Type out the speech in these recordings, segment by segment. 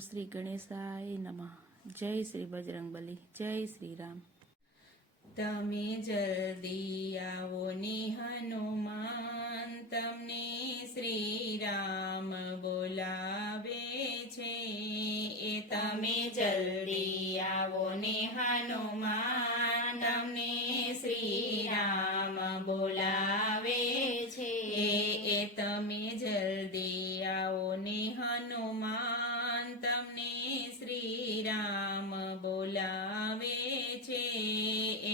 શ્રી ગણેશાય નમઃ. જય શ્રી બજરંગબલી. જય શ્રી રામ. તમે જલ્દી આવો ને હનુમાન, તમને શ્રી રામ બોલાવે છે. એ તમે જલ્દી આવો ને હનુમાન, તમને શ્રી રામ બોલાવે છે. એ તમે જલ્દી આવો ને હનુમાન, તમને શ્રી રામ બોલાવે છે.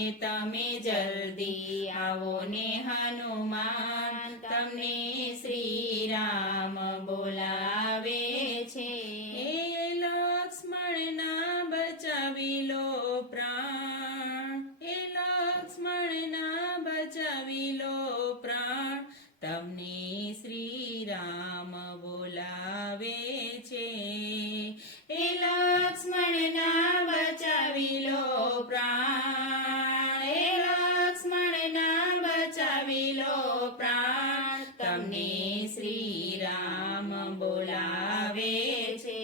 એ તમે જલ્દી આવો ને હનુમાન, તમને શ્રી રામ બોલાવે છે. એ લક્ષ્મણના બચાવી લો પ્રાણ, એ લક્ષ્મણના બચાવી લો પ્રાણ, તમને શ્રી રામ બોલાવે છે. એ લક્ષ્મણના બચાવી લો પ્રાણ, એ લક્ષ્મણના બચાવી લો પ્રાણ, તમને શ્રી રામ બોલાવે છે.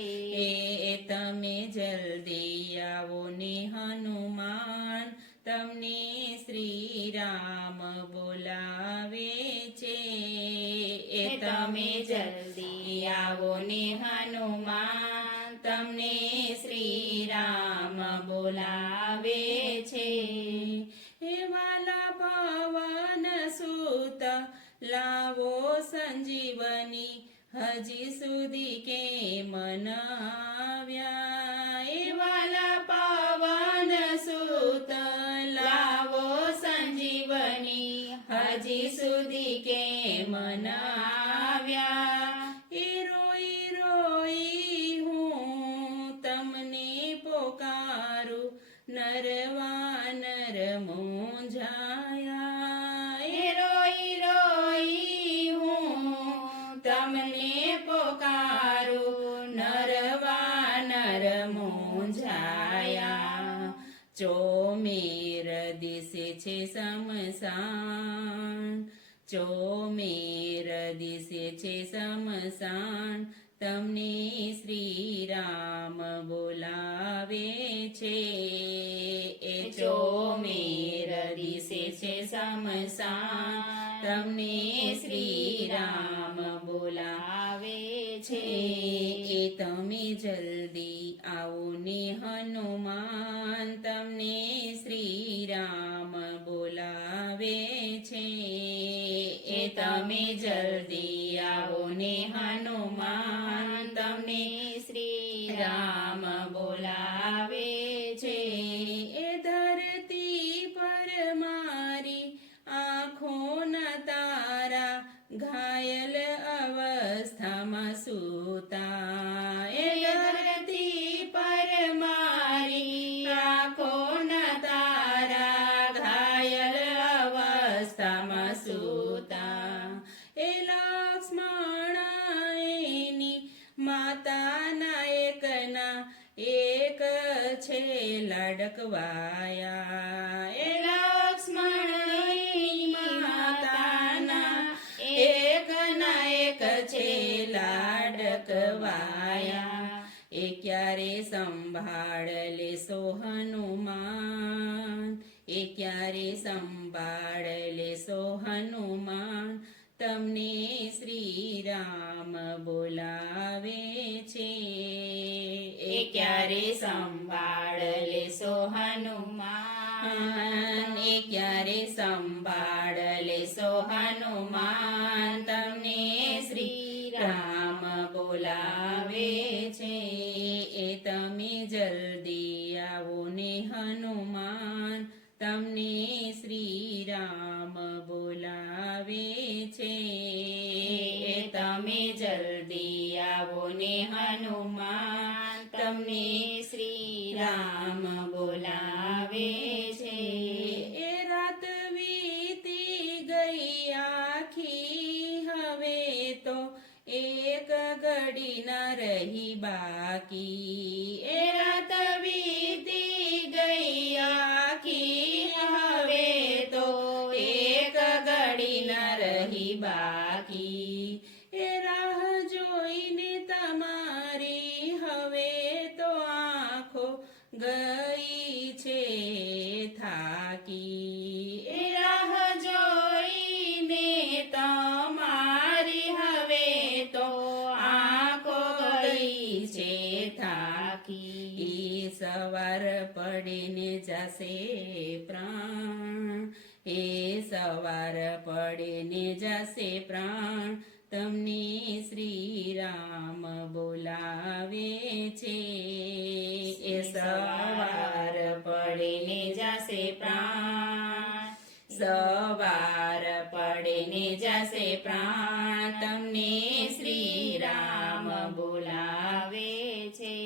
એ તમે જલ્દી આવો ને હનુમાન, તમને શ્રી રામ બોલાવે છે. એ તમે જલ્દી આવો ને હનુમાન, તમને શ્રી રામ બોલાવે છે. હે વાલા પવન સુત લાવો સંજીવની, હજી સુધી કેમ ન આવ્યા. એ વાલા પવન સુત લાવો સંજીવની, હજી સુધી કેમ ન આવ્યા. એ રોઈ રોઈ હું તમને પોકારું, નરવાનર મૂંઝાયા. એ રોઈ રોઈ હું તમને પોકારું, નરવાનર મૂંઝાયા. ચોમેર દિશે છે શમશાન, ચોમેર દિશે છે શમશાન, તમને શ્રી રામ બોલાવે છે. એ ચોમેર દિશે છે શમશાન, તમને શ્રી રામ બોલાવે છે. એ તમે જલ્દી આવો ને હનુમાન, તમને શ્રી રામ બોલાવે છે. એ તમે જલ્દી આવો ને હનુમાન, તમને શ્રી રામ બોલાવે છે. એ ધરતી પર મારી આંખોના તારા, ઘાયલ અવસ્થામાં સૂતા. એ ધરતી પર મારી આંખોના તારા, ઘાયલ અવસ્થામાં સૂતા. એ લક્ષ્મણ એની માતાના એકના એક છે લાડકવાયા. એ લક્ષ્મણ એની માતાના એકના એક છે લાડકવાયા. એ ક્યારે સંભાળ લેશો હનુમાન, એ ક્યારે સંભાળ લેશો હનુમાન, તમને શ્રી રામ બોલાવે છે. એ ક્યારે સંભાળ લેશો હનુમાન, એ ક્યારે સંભાળ લેશો હનુમાન, તમને શ્રી રામ બોલાવે છે. એ તમે જલ્દી આવો ને હનુમાન, તમને શ્રી રામ બોલાવે છે. એ તમે જલ્દી આવો ને હનુમાન, તમને શ્રી રામ બોલાવે છે. એ રાત વીતી ગઈ આખી, હવે તો એક ઘડી ના રહી બાકી. એ રાત વીતી ગઈ આખી, હવે તો એક ઘડી ના રહી બાકી. એ રાહ જોઈને તમારી હવે પડે ને જાશે પ્રાણ એ સવાર પડે ને જાશે પ્રાણ તમને શ્રી રામ બોલાવે છે એ સવાર પડે ને જાશે પ્રાણ સવાર પડે ને જાશે પ્રાણ તમને શ્રી રામ બોલાવે છે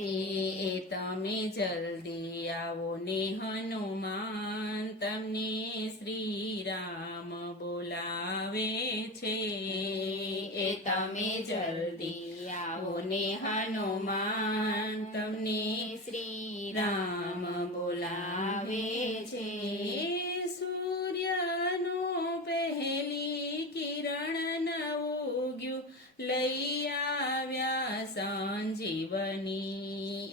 એ તમે જલ્દી આવો ને હનુમાન તમને શ્રી રામ બોલાવે છે એ તમે જલ્દી આવો ને હનુમાન તમને શ્રી રામ બોલાવે છે સૂર્યનો પહેલી કિરણ ન ઉગ્યું લઈ આવ્યા સંજીવની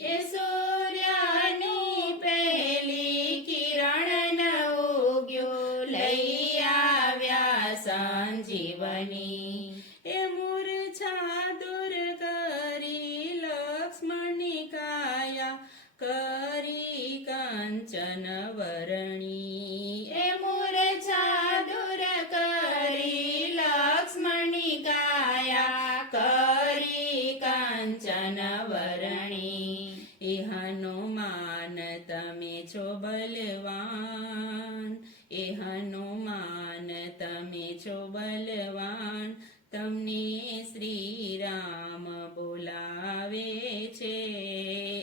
એ સૂર્યની પહેલી કિરણ ન ઉગ્યું લઈ આવ્યા સંજીવની એ મૂર્છા દૂર કરી લક્ષ્મણની કાયા કરી કાંચન વરણી એ મૂર્છા દૂર કરી લક્ષ્મણની કાયા કરી કાંચન વરણી એ હનુમાન તમે છો બલવાન એ હનુમાન તમે છો બલવાન તમને શ્રી રામ બોલાવે છે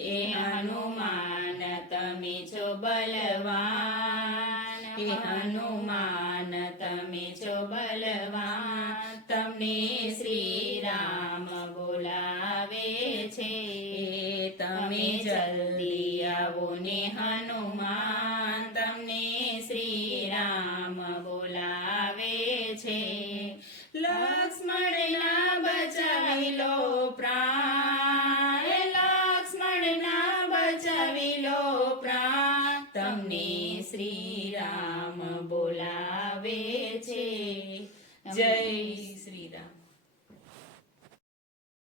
એ હનુમાન તમે છો બલવાન એ હનુમાન તમે છો બલવાન તમને શ્રી રામ બોલાવે છે તમે જલ્દી આવો ને હનુમાન તમને શ્રી રામ બોલાવે છે લક્ષ્મણના બચાવી લો પ્રાણ લક્ષ્મણના બચાવી લો પ્રાણ તમને શ્રી રામ બોલાવે છે જય